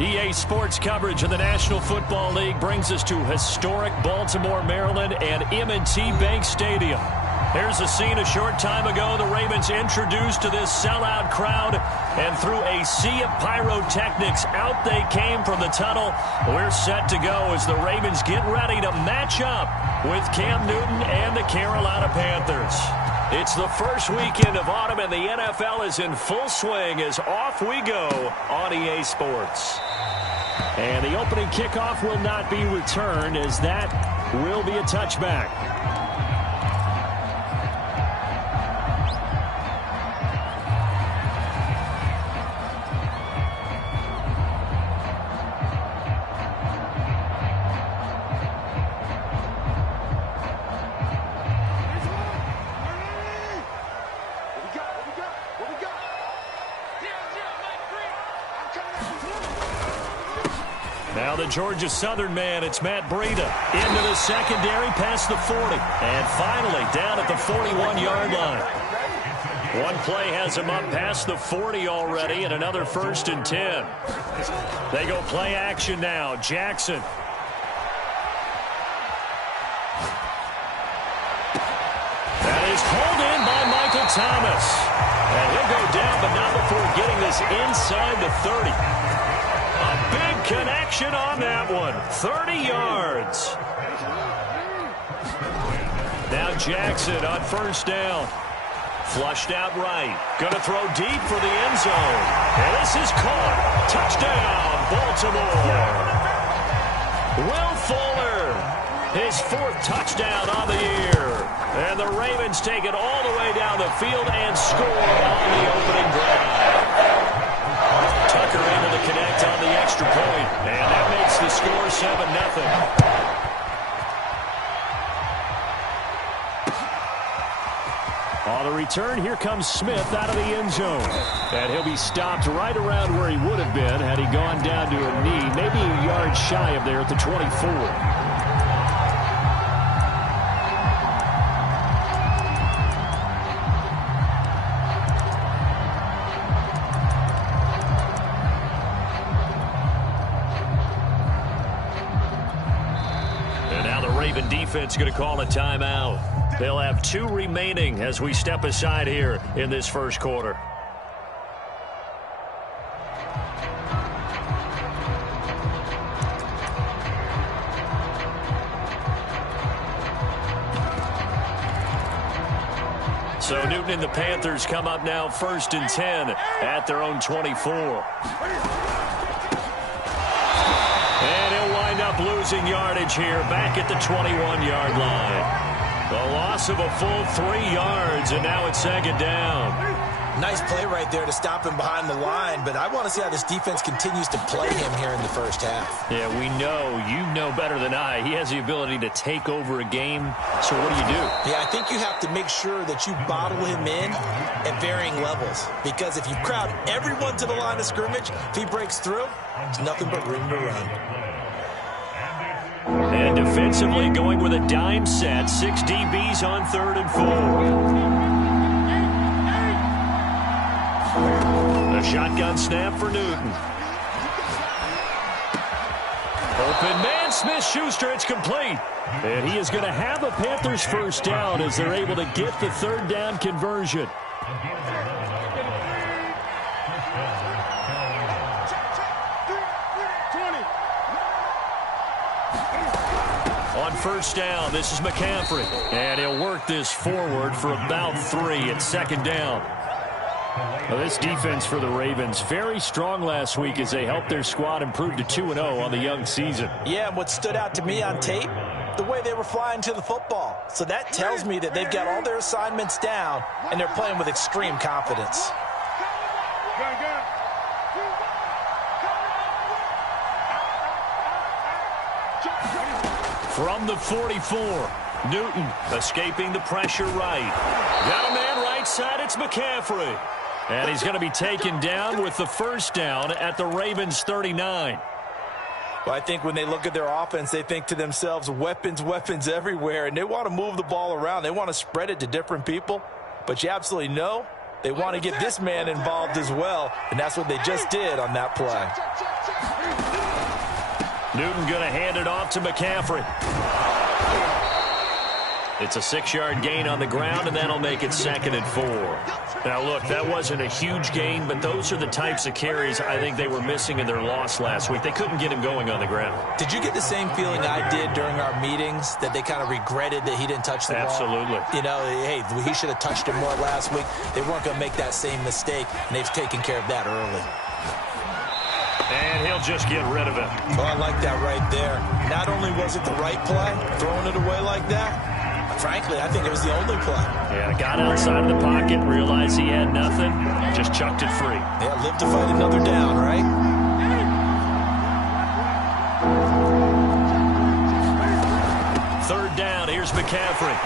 EA Sports coverage of the National Football League brings us to historic Baltimore, Maryland, and M&T Bank Stadium. Here's a scene a short time ago. The Ravens introduced to this sellout crowd, and through a sea of pyrotechnics, out they came from the tunnel. We're set to go as the Ravens get ready to match up with Cam Newton and the Carolina Panthers. It's the first weekend of autumn, and the NFL is in full swing as off we go on EA Sports. And the opening kickoff will not be returned, as that will be a touchback. Now the Georgia Southern man, it's Matt Breida. Into the secondary, past the 40. And finally down at the 41-yard line. One play has him up past the 40 already, and another 1st and 10. They go play action now. Jackson. That is hauled in by Michael Thomas. And he'll go down, but not before getting this inside the 30. A big connection on that one. 30 yards. Now Jackson on 1st down. Flushed out right. Going to throw deep for the end zone. And this is caught. Touchdown, Baltimore. Will Fuller, his 4th touchdown on the year. And the Ravens take it all the way down the field and score on the opening drive. Tucker able to connect on the extra point, and that makes the score 7-0. On the return, here comes Smith out of the end zone. And he'll be stopped right around where he would have been had he gone down to a knee, maybe a yard shy of there at the 24. Defense going to call a timeout. They'll have 2 remaining as we step aside here in this first quarter. So Newton and the Panthers come up now 1st and 10 at their own 24. Up losing yardage here back at the 21-yard line. The loss of a full 3 yards, and now it's 2nd down. Nice play right there to stop him behind the line, but I want to see how this defense continues to play him here in the first half. Yeah, we know, you know better than I, he has the ability to take over a game. So what do you do? Yeah, I think you have to make sure that you bottle him in at varying levels, because if you crowd everyone to the line of scrimmage, if he breaks through, it's nothing but room to run. And defensively going with a dime set. 6 DBs on 3rd and 4. A shotgun snap for Newton. Open man, Smith-Schuster, it's complete. And he is going to have a Panthers 1st down as they're able to get the 3rd down conversion. On 1st down, this is McCaffrey. And he'll work this forward for about 3 at 2nd down. Well, this defense for the Ravens, very strong last week as they helped their squad improve to 2-0 on the young season. Yeah, and what stood out to me on tape, the way they were flying to the football. So that tells me that they've got all their assignments down, and they're playing with extreme confidence. From the 44, Newton escaping the pressure right. Got a man right side, it's McCaffrey. And he's going to be taken down with the 1st down at the Ravens 39. Well, I think when they look at their offense, they think to themselves, weapons, weapons everywhere, and they want to move the ball around. They want to spread it to different people, but you absolutely know they want to get this man involved as well, and that's what they just did on that play. Newton going to hand it off to McCaffrey. It's a 6-yard gain on the ground, and that'll make it 2nd and 4. Now, look, that wasn't a huge gain, but those are the types of carries I think they were missing in their loss last week. They couldn't get him going on the ground. Did you get the same feeling I did during our meetings, that they kind of regretted that he didn't touch the ball? Absolutely. You know, hey, he should have touched it more last week. They weren't going to make that same mistake, and they've taken care of that early. And he'll just get rid of it. Oh, I like that right there. Not only was it the right play, throwing it away like that, frankly, I think it was the only play. Yeah, got outside of the pocket, realized he had nothing, just chucked it free. Yeah, live to fight another down, right? Third down, here's McCaffrey.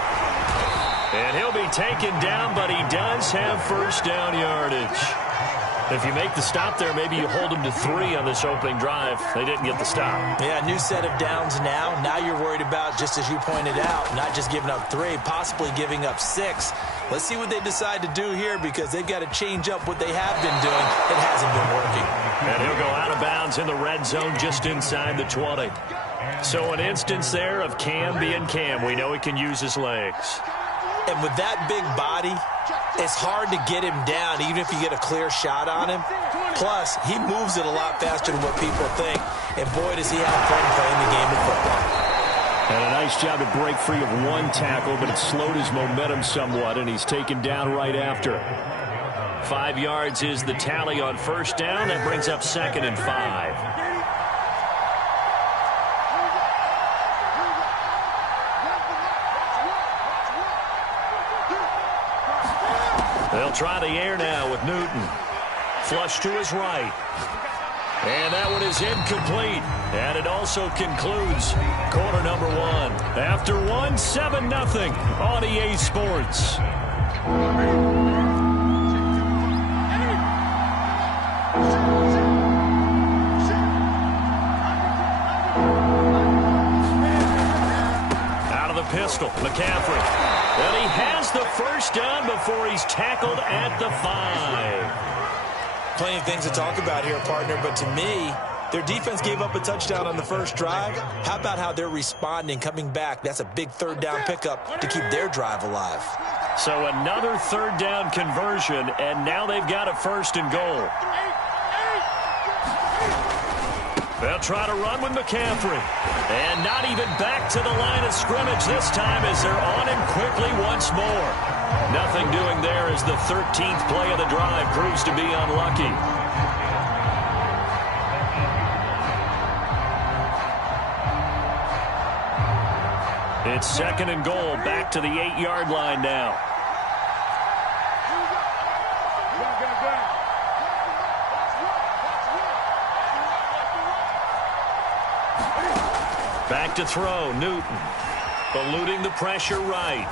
And he'll be taken down, but he does have first down yardage. If you make the stop there, maybe you hold them to 3 on this opening drive. They didn't get the stop. Yeah, new set of downs now. Now you're worried about, just as you pointed out, not just giving up 3, possibly giving up 6. Let's see what they decide to do here, because they've got to change up what they have been doing. It hasn't been working. And he'll go out of bounds in the red zone just inside the 20. So an instance there of Cam being Cam. We know he can use his legs. And with that big body, it's hard to get him down, even if you get a clear shot on him. Plus, he moves it a lot faster than what people think. And boy, does he have fun playing the game of football. And a nice job to break free of one tackle, but it slowed his momentum somewhat, and he's taken down right after. 5 yards is the tally on first down. That brings up 2nd and 5. They'll try the air now with Newton. Flush to his right. And that one is incomplete. And it also concludes quarter number 1. After 7-0 on EA Sports. Out of the pistol, McCaffrey. And he has the first down before he's tackled at the 5. Plenty of things to talk about here, partner, but to me, their defense gave up a touchdown on the first drive. How about how they're responding, coming back? That's a big third down pickup to keep their drive alive. So another third down conversion, and now they've got a 1st and goal. They'll try to run with McCaffrey. And not even back to the line of scrimmage this time as they're on him quickly once more. Nothing doing there as the 13th play of the drive proves to be unlucky. It's 2nd and goal, back to the 8-yard line now. Back to throw, Newton. Eluding the pressure right.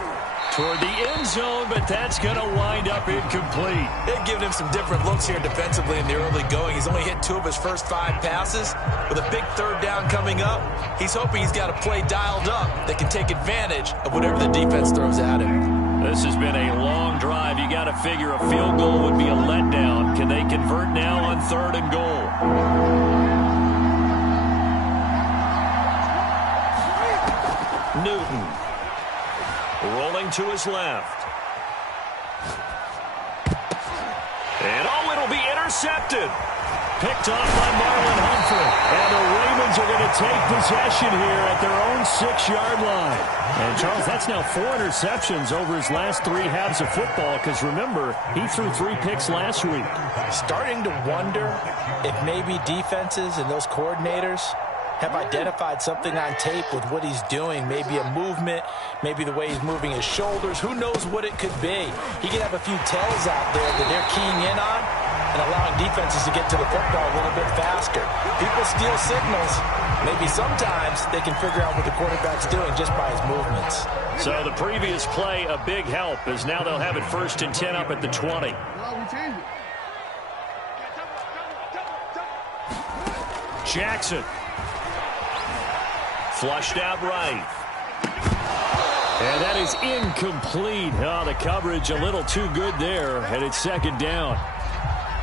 Toward the end zone, but that's going to wind up incomplete. They've given him some different looks here defensively in the early going. He's only hit 2 of his first 5 passes. With a big third down coming up, he's hoping he's got a play dialed up that can take advantage of whatever the defense throws at him. This has been a long drive. You got to figure a field goal would be a letdown. Can they convert now on 3rd and goal? Newton rolling to his left. And it'll be intercepted. Picked off by Marlon Humphrey. And the Ravens are going to take possession here at their own 6-yard line. And Charles, that's now 4 interceptions over his last 3 halves of football, because remember, he threw 3 picks last week. Starting to wonder if maybe defenses and those coordinators have identified something on tape with what he's doing. Maybe a movement, maybe the way he's moving his shoulders. Who knows what it could be? He could have a few tells out there that they're keying in on and allowing defenses to get to the football a little bit faster. People steal signals. Maybe sometimes they can figure out what the quarterback's doing just by his movements. So the previous play, a big help, as now they'll have it 1st and 10 up at the 20. Jackson. Flushed out right. And that is incomplete. Oh, the coverage a little too good there, and it's 2nd down.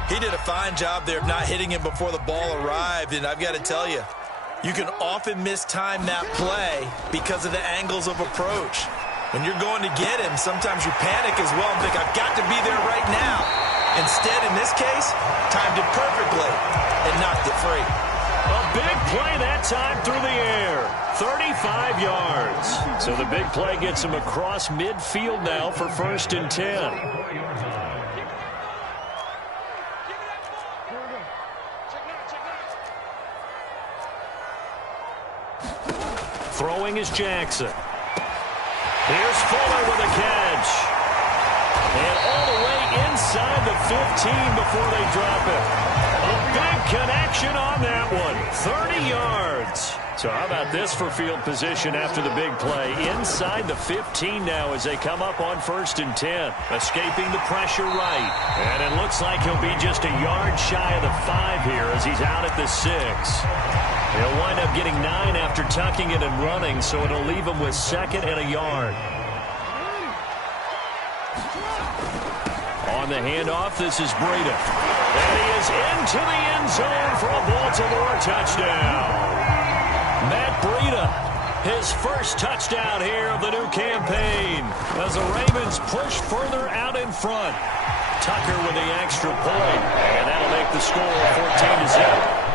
He did a fine job there of not hitting him before the ball arrived, and I've got to tell you, You can often mistime that play because of the angles of approach. When you're going to get him, sometimes you panic as well and think, I've got to be there right now. Instead, in this case, timed it perfectly and knocked it free. A big play that time through the air. 35 yards. So the big play gets him across midfield now for 1st and 10. Throwing is Jackson. Here's Fuller with a catch. And all the way inside the 15 before they drop it. A big connection on that one. 30 yards. So how about this for field position after the big play? Inside the 15 now as they come up on 1st and 10. Escaping the pressure right. And it looks like he'll be just a yard shy of the 5 here as he's out at the 6. He'll wind up getting 9 after tucking it and running, so it'll leave him with 2nd and a yard. On the handoff, this is Breida. And he is into the end zone for a Baltimore touchdown. Matt Breida, his first touchdown here of the new campaign as the Ravens push further out in front. Tucker with the extra point, and that'll make the score 14-0.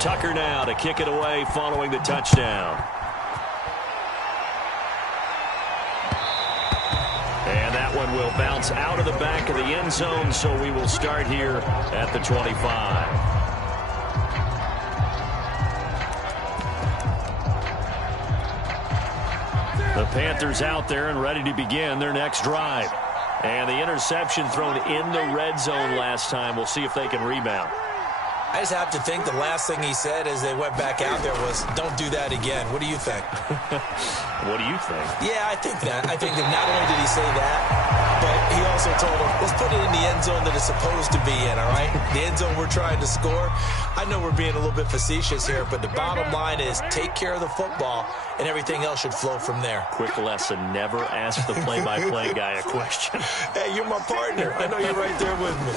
Tucker now to kick it away following the touchdown. And that one will bounce out of the back of the end zone, so we will start here at the 25. The Panthers out there and ready to begin their next drive. And the interception thrown in the red zone last time. We'll see if they can rebound. I just have to think the last thing he said as they went back out there was, don't do that again. What do you think? What do you think? Yeah, I think that. I think that not only did he say that, but he also told him, let's put it in the end zone that it's supposed to be in, all right? The end zone we're trying to score. I know we're being a little bit facetious here, but the bottom line is take care of the football, and everything else should flow from there. Quick lesson, never ask the play-by-play guy a question. Hey, you're my partner. I know you're right there with me.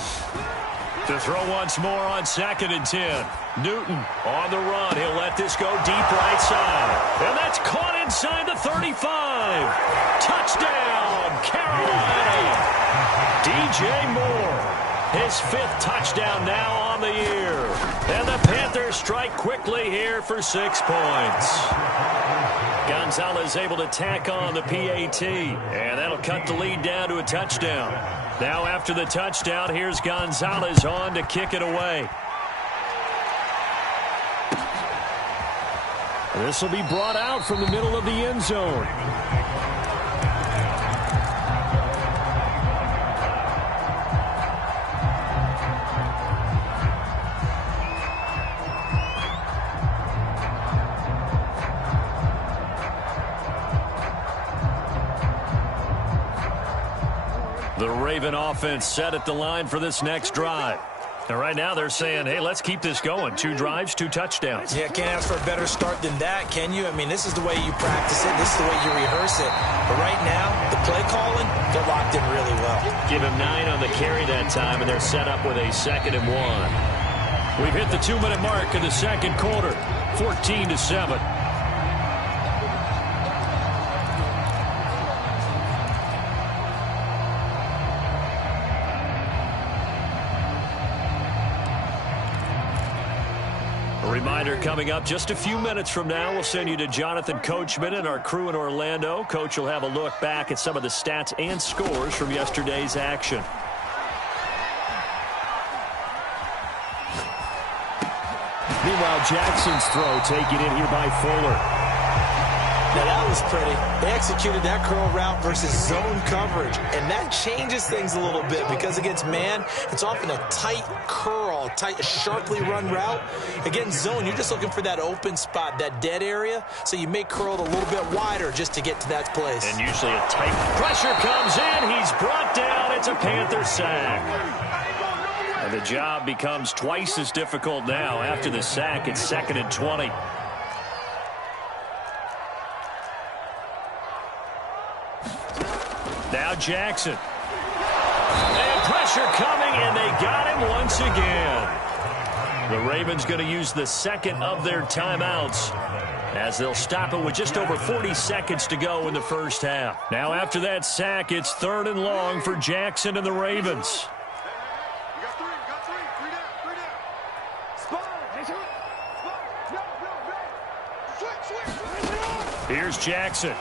To throw once more on 2nd and 10. Newton on the run. He'll let this go deep right side. And that's caught inside the 35. Touchdown, Carolina. DJ Moore, his 5th touchdown now on the year. And the Panthers strike quickly here for 6 points. Gonzalez able to tack on the PAT. And that'll cut the lead down to a touchdown. Now after the touchdown, here's Gonzalez on to kick it away. This will be brought out from the middle of the end zone. The Raven offense set at the line for this next drive. And right now they're saying, hey, let's keep this going. 2 drives, 2 touchdowns. Yeah, can't ask for a better start than that, can you? I mean, this is the way you practice it. This is the way you rehearse it. But right now, the play calling, they're locked in really well. Give him 9 on the carry that time, and they're set up with a 2nd and 1. We've hit the 2-minute mark of the second quarter, 14-7. Reminder coming up just a few minutes from now. We'll send you to Jonathan Coachman and our crew in Orlando. Coach will have a look back at some of the stats and scores from yesterday's action. Meanwhile, Jackson's throw taken in here by Fuller. Now, that was pretty. They executed that curl route versus zone coverage, and that changes things a little bit because against man, it's often a tight curl, tight, sharply run route. Against zone, you're just looking for that open spot, that dead area, so you make curl a little bit wider just to get to that place. And usually a tight pressure comes in. He's brought down. It's a Panther sack. And the job becomes twice as difficult now. After the sack, it's 2nd and 20. Now Jackson. And Pressure coming, and they got him once again. The Ravens going to use the second of their timeouts as they'll stop it with just over 40 seconds to go in the first half. Now after that sack, it's 3rd and long for Jackson and the Ravens. Here's Jackson.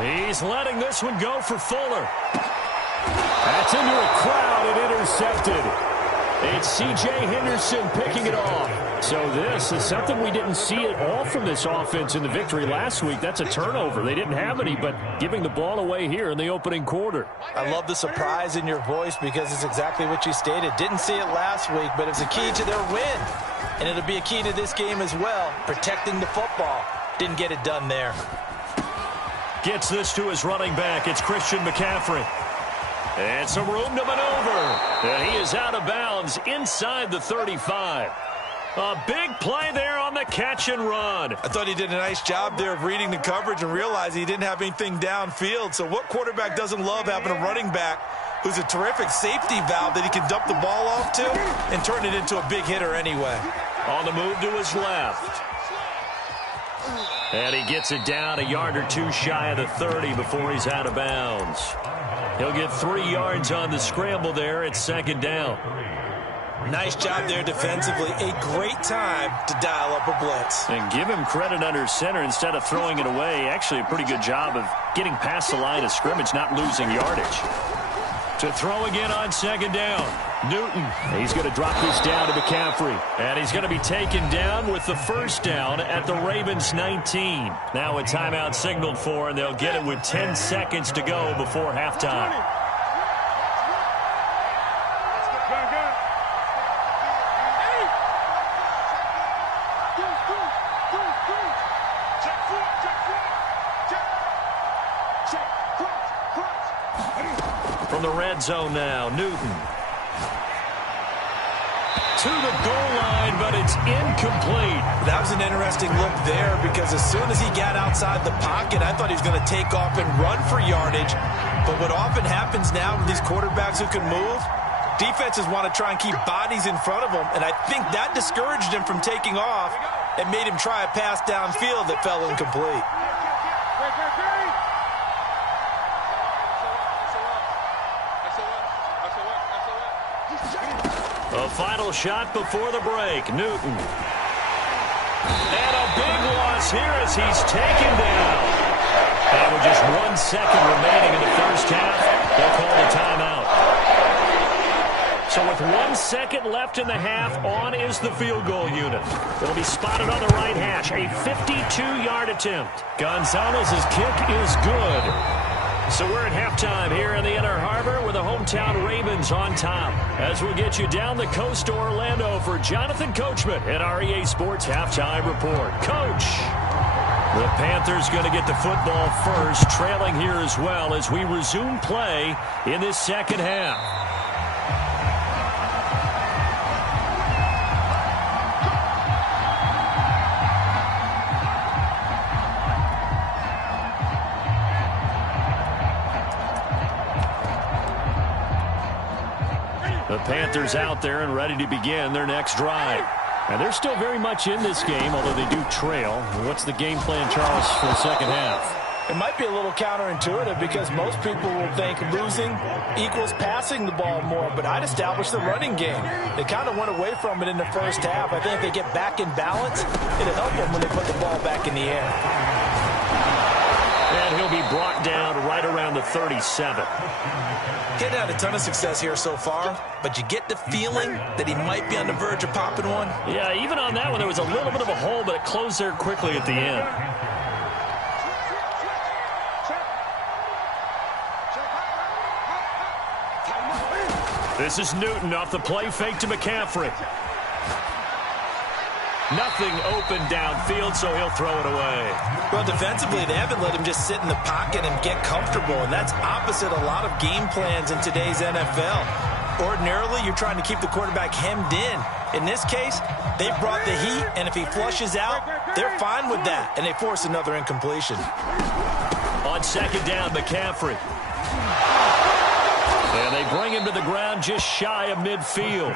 He's letting this one go for Fuller. That's into a crowd and intercepted. It's C.J. Henderson picking it off. So this is something we didn't see at all from this offense in the victory last week. That's a turnover. They didn't have any, but giving the ball away here in the opening quarter. I love the surprise in your voice because it's exactly what you stated. Didn't see it last week, but it's a key to their win. And it'll be a key to this game as well, protecting the football. Didn't get it done there. Gets this to his running back. It's Christian McCaffrey. And some room to maneuver. And he is out of bounds inside the 35. A big play there on the catch and run. I thought he did a nice job there of reading the coverage and realizing he didn't have anything downfield. So what quarterback doesn't love having a running back who's a terrific safety valve that he can dump the ball off to and turn it into a big hitter anyway. On the move to his left. And he gets it down a yard or two shy of the 30 before he's out of bounds. He'll get 3 yards on the scramble there at 2nd down. Nice job there defensively. A great time to dial up a blitz. And give him credit under center instead of throwing it away. Actually a pretty good job of getting past the line of scrimmage, not losing yardage. To throw again on 2nd down. Newton. He's going to drop this down to McCaffrey. And he's going to be taken down with the first down at the Ravens 19. Now a timeout signaled for, and they'll get it with 10 seconds to go before halftime. From the red zone now, Newton. To the goal line, but it's incomplete. That was an interesting look there because as soon as he got outside the pocket, I thought he was going to take off and run for yardage. But what often happens now with these quarterbacks who can move, defenses want to try and keep bodies in front of them, and I think that discouraged him from taking off and made him try a pass downfield that fell incomplete. A final shot before the break. Newton. And a big loss here as he's taken down. And with just 1 second remaining in the first half, they'll call the timeout. So with 1 second left in the half, on is the field goal unit. It'll be spotted on the right hash. A 52-yard attempt. Gonzalez's kick is good. So we're at halftime here in the Inner Harbor with the hometown Ravens on top. As we'll get you down the coast to Orlando for Jonathan Coachman at our EA Sports Halftime Report. Coach, the Panthers going to get the football first, trailing here as well as we resume play in this second half. The Panthers out there and ready to begin their next drive. And they're still very much in this game, although they do trail. What's the game plan, Charles, for the second half? It might be a little counterintuitive because most people will think losing equals passing the ball more, but I'd establish the running game. They kind of went away from it in the first half. I think if they get back in balance, it'll help them when they put the ball back in the air. And he'll be brought down right around the 37. Getting had a ton of success here so far, but you get the feeling that he might be on the verge of popping one. Yeah, even on that one, there was a little bit of a hole, but it closed there quickly at the end. This is Newton off the play fake to McCaffrey. Nothing open downfield, so he'll throw it away. Well, defensively, they haven't let him just sit in the pocket and get comfortable, and that's opposite a lot of game plans in today's NFL. Ordinarily, you're trying to keep the quarterback hemmed in. In this case, they brought the heat, and if he flushes out, they're fine with that, and they force another incompletion. On second down, McCaffrey. him to the ground just shy of midfield.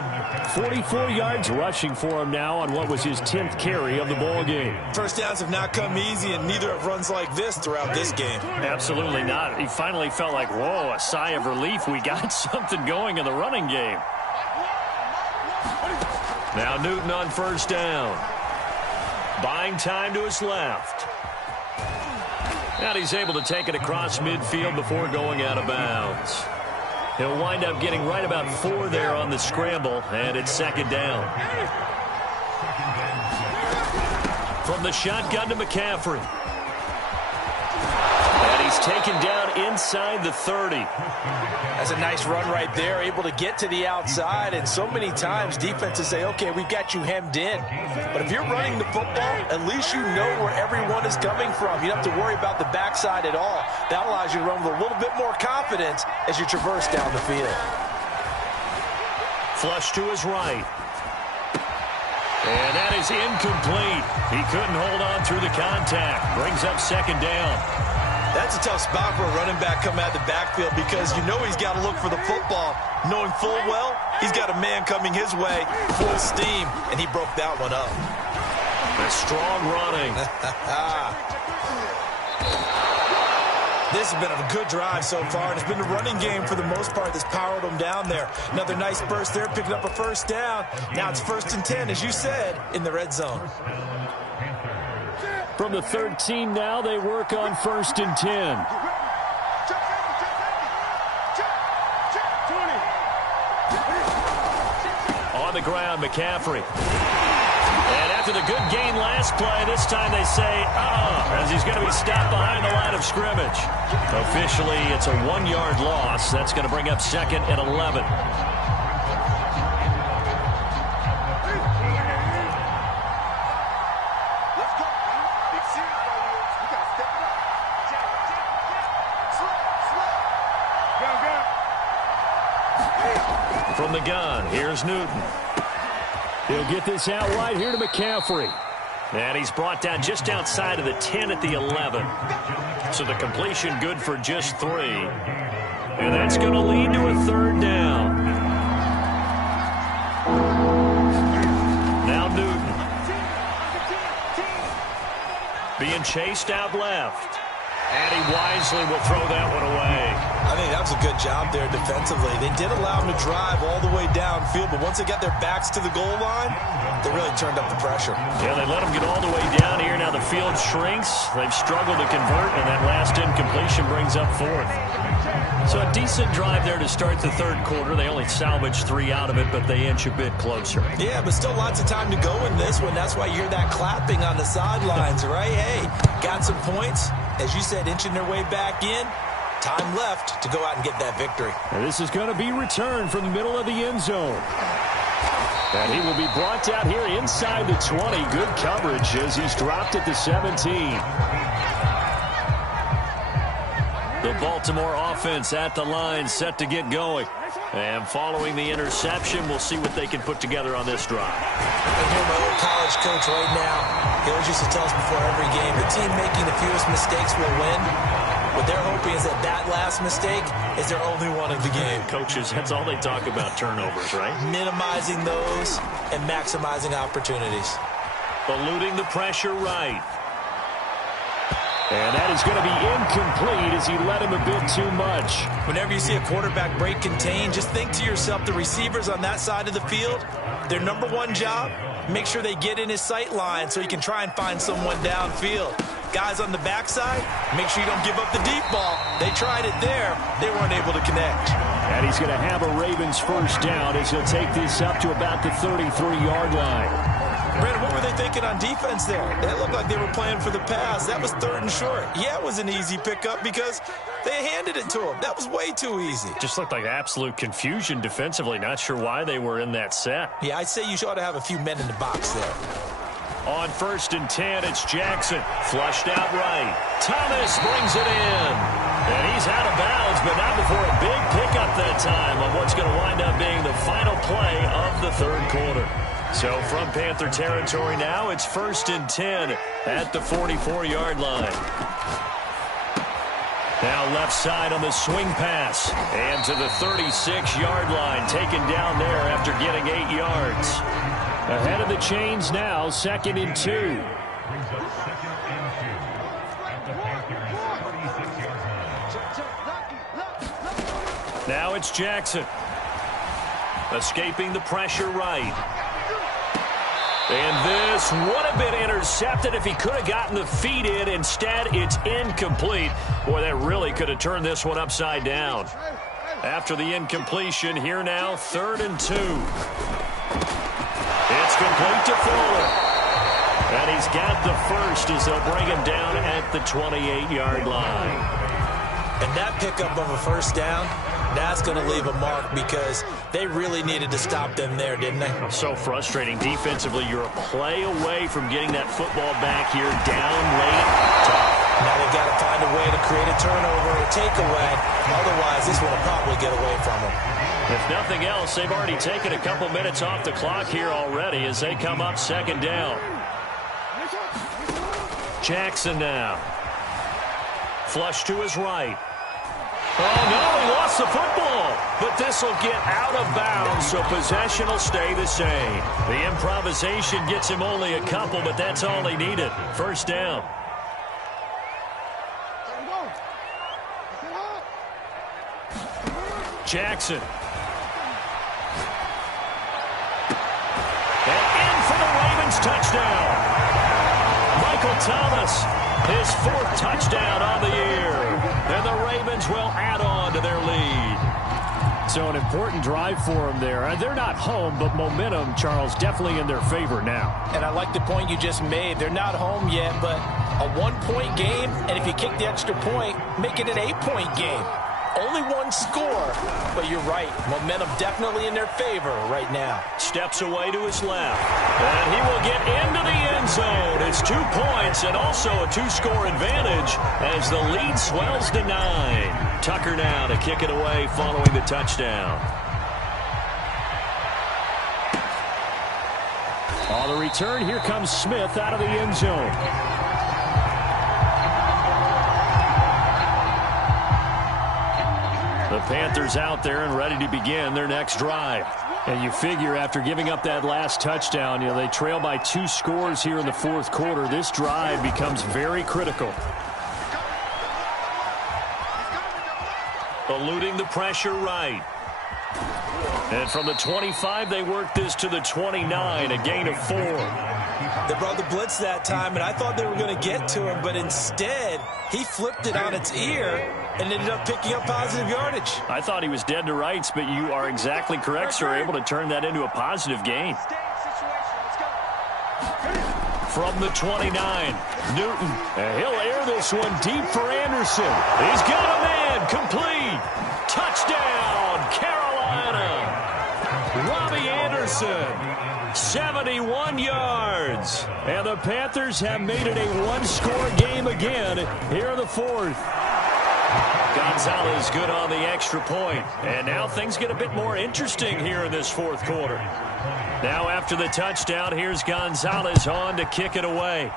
44 yards rushing for him now on what was his 10th carry of the ball game. First downs have not come easy, and neither have runs like this throughout this game. Absolutely not. He finally felt like, whoa, a sigh of relief. We got something going in the running game. Now Newton on first down. Buying time to his left. And he's able to take it across midfield before going out of bounds. He'll wind up getting right about 4 there on the scramble, and it's second down. From the shotgun to McCaffrey. And he's taken down inside the 30. That's a nice run right there, able to get to the outside, and so many times defenses say, okay, we've got you hemmed in. But if you're running the football, at least you know where everyone is coming from. You don't have to worry about the backside at all. That allows you to run with a little bit more confidence as you traverse down the field. Flush to his right. And that is incomplete. He couldn't hold on through the contact. Brings up second down. That's a tough spot for a running back coming out of the backfield because you know he's got to look for the football, knowing full well he's got a man coming his way, full steam, and he broke that one up. A strong running. This has been a good drive so far, and it's been a running game for the most part that's powered him down there. Another nice burst there, picking up a first down. Now it's 1st and 10, as you said, in the red zone. From the 13 now, they work on 1st and 10. On the ground, McCaffrey. And after the good gain last play, this time they say, as he's going to be stopped behind the line of scrimmage. Officially, it's a 1-yard loss. That's going to bring up 2nd and 11. From the gun, here's Newton. He'll get this out wide here to McCaffrey. And he's brought down just outside of the 10 at the 11. So the completion good for just 3. And that's going to lead to a 3rd down. Now Newton. Being chased out left. And he wisely will throw that one away. I think that was a good job there defensively. They did allow him to drive all the way downfield, but once they got their backs to the goal line, they really turned up the pressure. Yeah, they let him get all the way down here. Now the field shrinks. They've struggled to convert, and that last incompletion brings up 4th. So a decent drive there to start the 3rd quarter. They only salvaged 3 out of it, but they inch a bit closer. Yeah, but still lots of time to go in this one. That's why you hear that clapping on the sidelines, right? Hey, got some points. As you said, inching their way back in. Time left to go out and get that victory. And this is going to be returned from the middle of the end zone. And he will be brought down here inside the 20. Good coverage as he's dropped at the 17. The Baltimore offense at the line, set to get going. And following the interception, we'll see what they can put together on this drive. I hear my old college coach right now. He always used to tell us before every game, the team making the fewest mistakes will win. What they're hoping is that that last mistake is their only one of the game. Coaches, that's all they talk about, turnovers, right? Minimizing those and maximizing opportunities. Eluding the pressure right. And that is going to be incomplete as he led him a bit too much. Whenever you see a quarterback break contain, just think to yourself, the receivers on that side of the field, their number one job, make sure they get in his sight line so he can try and find someone downfield. Guys on the backside, make sure you don't give up the deep ball. They tried it there. They weren't able to connect. And he's going to have a Ravens first down as he'll take this up to about the 33-yard line. Brandon, what were they thinking on defense there? They looked like they were playing for the pass. That was 3rd and short. Yeah, it was an easy pickup because they handed it to him. That was way too easy. Just looked like absolute confusion defensively. Not sure why they were in that set. Yeah, I'd say you ought to have a few men in the box there. On 1st and 10, it's Jackson. Flushed out right. Thomas brings it in. And he's out of bounds, but not before a big pickup that time on what's going to wind up being the final play of the 3rd quarter. So from Panther territory now, it's 1st and 10 at the 44-yard line. Now left side on the swing pass. And to the 36-yard line, taken down there after getting 8 yards. Ahead of the chains now, 2nd and 2. Now it's Jackson. Escaping the pressure right. And this would have been intercepted if he could have gotten the feet in. Instead, it's incomplete. Boy, that really could have turned this one upside down. After the incompletion, here now, 3rd and 2. It's complete to Fuller. And he's got the first as they'll bring him down at the 28-yard line. And that pickup of a first down, that's going to leave a mark because they really needed to stop them there, didn't they? So frustrating. Defensively, you're a play away from getting that football back here down late. Tough. Now they've got to find a way to create a turnover or takeaway. Otherwise, this one will probably get away from them. If nothing else, they've already taken a couple minutes off the clock here already as they come up 2nd down. Jackson now. Flush to his right. Oh, no, he lost the football. But this will get out of bounds, so possession will stay the same. The improvisation gets him only a couple, but that's all he needed. 1st down. Jackson. And in for the Ravens touchdown. Michael Thomas, his 4th touchdown on the year. And the Ravens will add on to their lead. So an important drive for them there. They're not home, but momentum, Charles, definitely in their favor now. And I like the point you just made. They're not home yet, but a 1-point game, and if you kick the extra point, make it an 8-point game. Only 1 score, but you're right. Momentum definitely in their favor right now. Steps away to his left, and he will get into the end zone. It's 2 points and also a 2-score advantage as the lead swells to 9. Tucker now to kick it away following the touchdown. On the return, here comes Smith out of the end zone. The Panthers out there and ready to begin their next drive. And you figure after giving up that last touchdown, they trail by 2 scores here in the 4th quarter. This drive becomes very critical. Eluding the pressure right. And from the 25, they work this to the 29, a gain of 4. They brought the blitz that time, and I thought they were going to get to him, but instead, he flipped it on its ear and ended up picking up positive yardage. I thought he was dead to rights, but you are exactly correct, sir. Able to turn that into a positive gain. From the 29, Newton. And he'll air this one deep for Anderson. He's got a man. Complete. Touchdown, Carolina. Robbie Anderson. 71 yards. And the Panthers have made it a 1-score game again here in the 4th. Gonzalez good on the extra point. And now things get a bit more interesting here in this 4th quarter. Now after the touchdown, here's Gonzalez on to kick it away.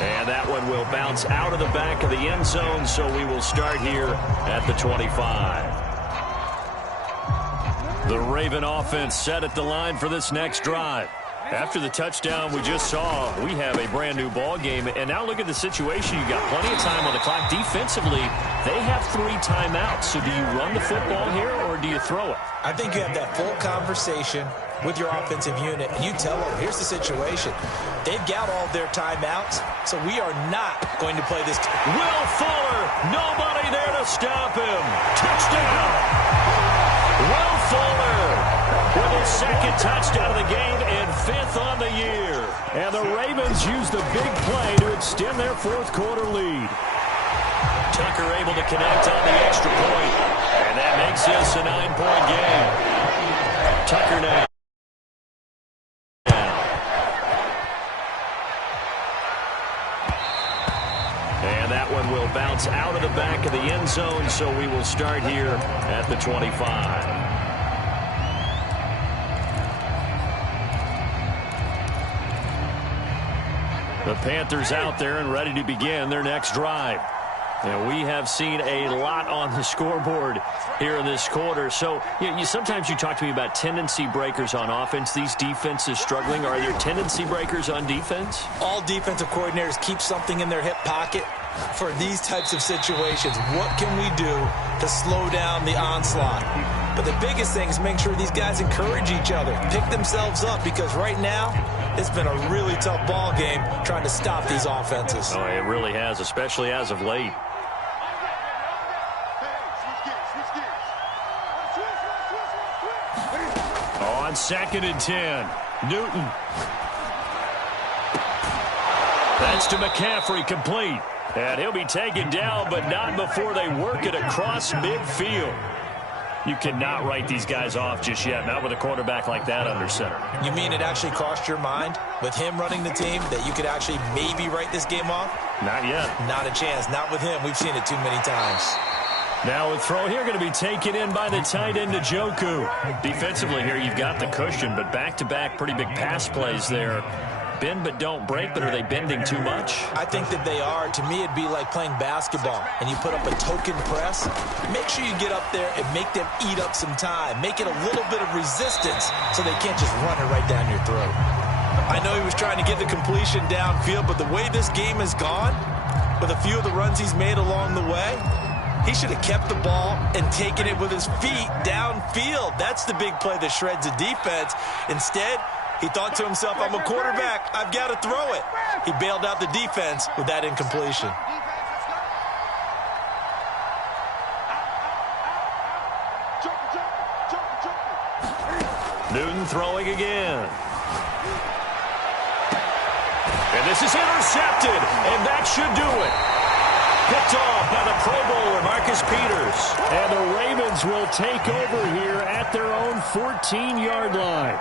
And that one will bounce out of the back of the end zone, so we will start here at the 25. The Raven offense set at the line for this next drive. After the touchdown we just saw, we have a brand new ball game. And now look at the situation. You got plenty of time on the clock. Defensively, they have 3 timeouts. So do you run the football here or do you throw it? I think you have that full conversation with your offensive unit, and you tell them, here's the situation. They've got all their timeouts, so we are not going to play this. Will Fuller, nobody there to stop him. Touchdown. Will Fuller with his 2nd touchdown of the game and 5th on the year. And the Ravens use the big play to extend their 4th quarter lead. Tucker able to connect on the extra point. And that makes this a 9-point game. Tucker now. And that one will bounce out of the back of the end zone, so we will start here at the 25. The Panthers out there and ready to begin their next drive. And we have seen a lot on the scoreboard here in this quarter. So sometimes you talk to me about tendency breakers on offense. These defenses struggling. Are there tendency breakers on defense? All defensive coordinators keep something in their hip pocket for these types of situations. What can we do to slow down the onslaught? But the biggest thing is make sure these guys encourage each other, pick themselves up, because right now it's been a really tough ball game trying to stop these offenses. Oh, it really has, especially as of late. On 2nd and 10, Newton. That's to McCaffrey, complete. And he'll be taken down, but not before they work it across midfield. You cannot write these guys off just yet, not with a quarterback like that under center. You mean it actually crossed your mind with him running the team that you could actually maybe write this game off? Not yet. Not a chance. Not with him. We've seen it too many times. Now a throw here going to be taken in by the tight end Njoku. Defensively here, you've got the cushion, but back-to-back pretty big pass plays there. Bend but don't break, but are they bending too much? I think that they are. To me, it'd be like playing basketball, and you put up a token press. Make sure you get up there and make them eat up some time. Make it a little bit of resistance so they can't just run it right down your throat. I know he was trying to get the completion downfield, but the way this game has gone, with a few of the runs he's made along the way, he should have kept the ball and taken it with his feet downfield. That's the big play that shreds a defense. Instead, he thought to himself, I'm a quarterback. I've got to throw it. He bailed out the defense with that incompletion. Newton throwing again. And this is intercepted, and that should do it. Picked off by the Pro Bowler, Marcus Peters. And the Ravens will take over here at their own 14-yard line.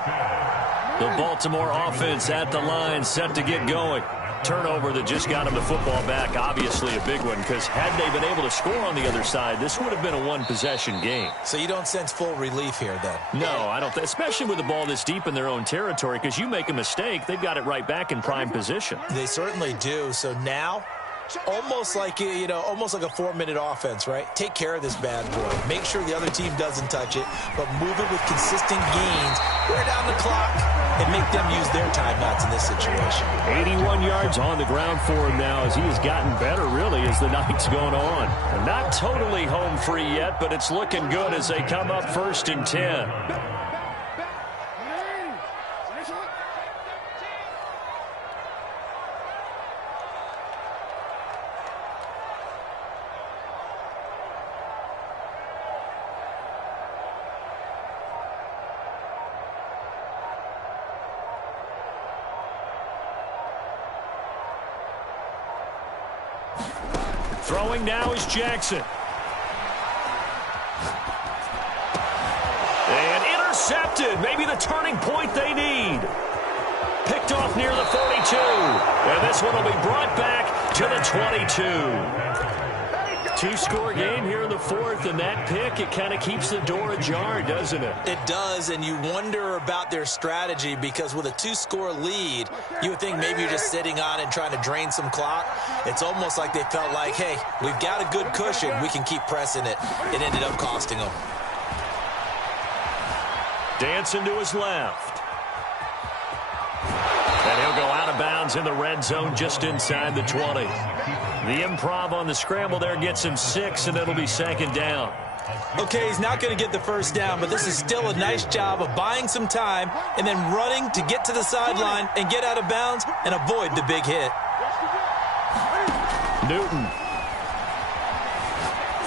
The Baltimore offense at the line, set to get going. Turnover that just got him the football back, obviously a big one, because had they been able to score on the other side, this would have been a one-possession game. So you don't sense full relief here, then? No, I don't, especially with the ball this deep in their own territory, because you make a mistake, they've got it right back in prime position. They certainly do. So now, almost like a 4-minute offense, right? Take care of this bad boy. Make sure the other team doesn't touch it, but move it with consistent gains. Wear down the clock and make them use their timeouts in this situation. 81 yards on the ground for him now as he has gotten better, really, as the night's going on. Not totally home free yet, but it's looking good as they come up 1st and 10. Throwing now is Jackson. And intercepted. Maybe the turning point they need. Picked off near the 42. And this one will be brought back to the 22. Two-score game here in the 4th, and that pick, it kind of keeps the door ajar, doesn't it? It does, and you wonder about their strategy, because with a 2-score lead, you would think maybe you're just sitting on it and trying to drain some clock. It's almost like they felt like, hey, we've got a good cushion. We can keep pressing it. It ended up costing them. Dancing to his left. And he'll go out of bounds in the red zone just inside the 20. The improv on the scramble there gets him 6, and it'll be 2nd down. Okay, he's not going to get the first down, but this is still a nice job of buying some time and then running to get to the sideline and get out of bounds and avoid the big hit. Newton.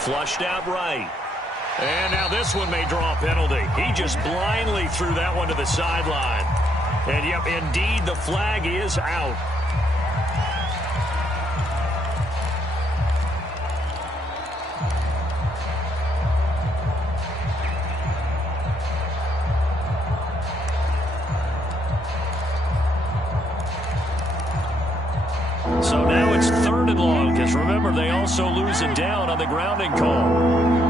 Flushed out right. And now this one may draw a penalty. He just blindly threw that one to the sideline. And, yep, indeed, the flag is out. So now it's 3rd and long, because remember, they also lose it down on the grounding call.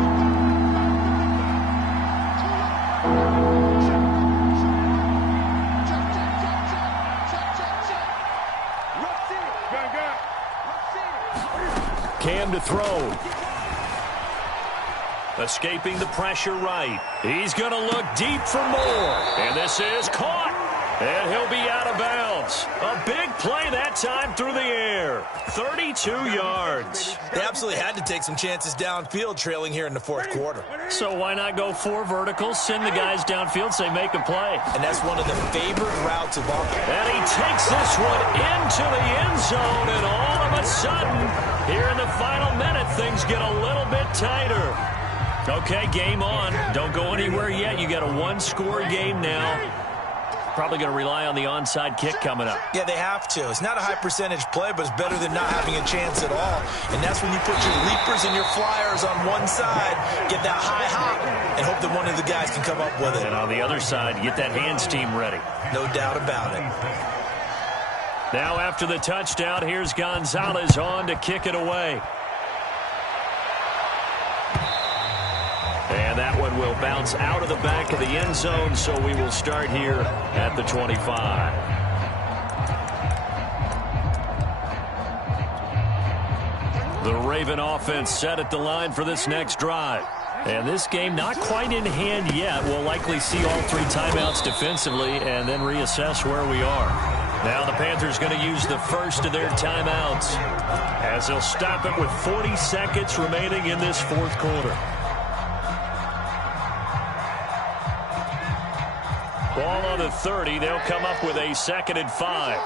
to throw. Escaping the pressure right. He's going to look deep for more. And this is caught. And he'll be out of bounds. A big play that time through the air. 32 yards. They absolutely had to take some chances downfield trailing here in the fourth quarter. So why not go 4 verticals, send the guys downfield, say make a play. And that's one of the favorite routes of all. And he takes this one into the end zone, and all of a sudden, here in the final minute, things get a little bit tighter. Okay, game on. Don't go anywhere yet. You got a 1-score game now. Probably going to rely on the onside kick coming up. Yeah, they have to. It's not a high percentage play, but it's better than not having a chance at all. And that's when you put your leapers and your flyers on one side, get that high hop, and hope that one of the guys can come up with it. And on the other side, get that hands team ready. No doubt about it. Now after the touchdown, here's Gonzalez on to kick it away. And that one will bounce out of the back of the end zone, so we will start here at the 25. The Raven offense set at the line for this next drive. And this game not quite in hand yet. We'll likely see all 3 timeouts defensively and then reassess where we are. Now the Panthers going to use the first of their timeouts as they'll stop it with 40 seconds remaining in this fourth quarter. Ball on the 30. They'll come up with a 2nd and 5.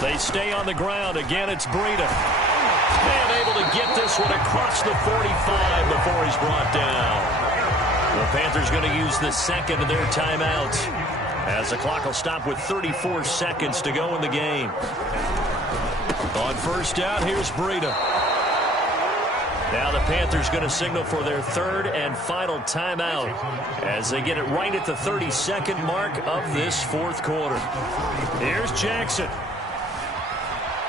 They stay on the ground. Again, it's Breida. And able to get this one across the 45 before he's brought down. The Panthers going to use the 2nd of their timeouts as the clock will stop with 34 seconds to go in the game. On first down, here's Breida. Now the Panthers going to signal for their 3rd and final timeout as they get it right at the 32nd mark of this fourth quarter. Here's Jackson.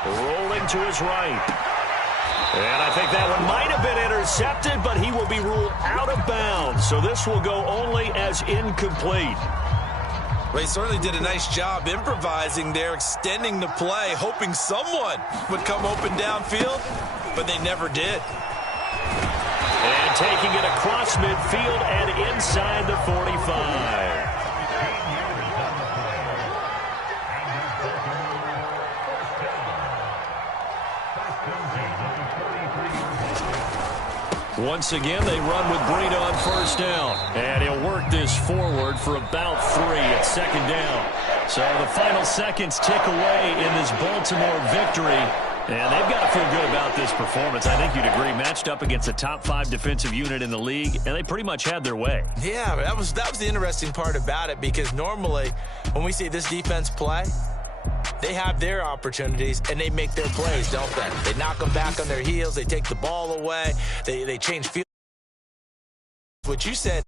Rolling to his right. And I think that one might have been intercepted, but he will be ruled out of bounds. So this will go only as incomplete. Well, he certainly did a nice job improvising there, extending the play, hoping someone would come open downfield, but they never did. And taking it across midfield and inside the 45. Once again, they run with Breida on first down. And he'll work this forward for about 3 at 2nd down. So the final seconds tick away in this Baltimore victory. And they've got to feel good about this performance. I think you'd agree, matched up against a top 5 defensive unit in the league, and they pretty much had their way. Yeah, that was the interesting part about it, because normally when we see this defense play, they have their opportunities, and they make their plays, don't they? They knock them back on their heels. They take the ball away. They change field. What you said.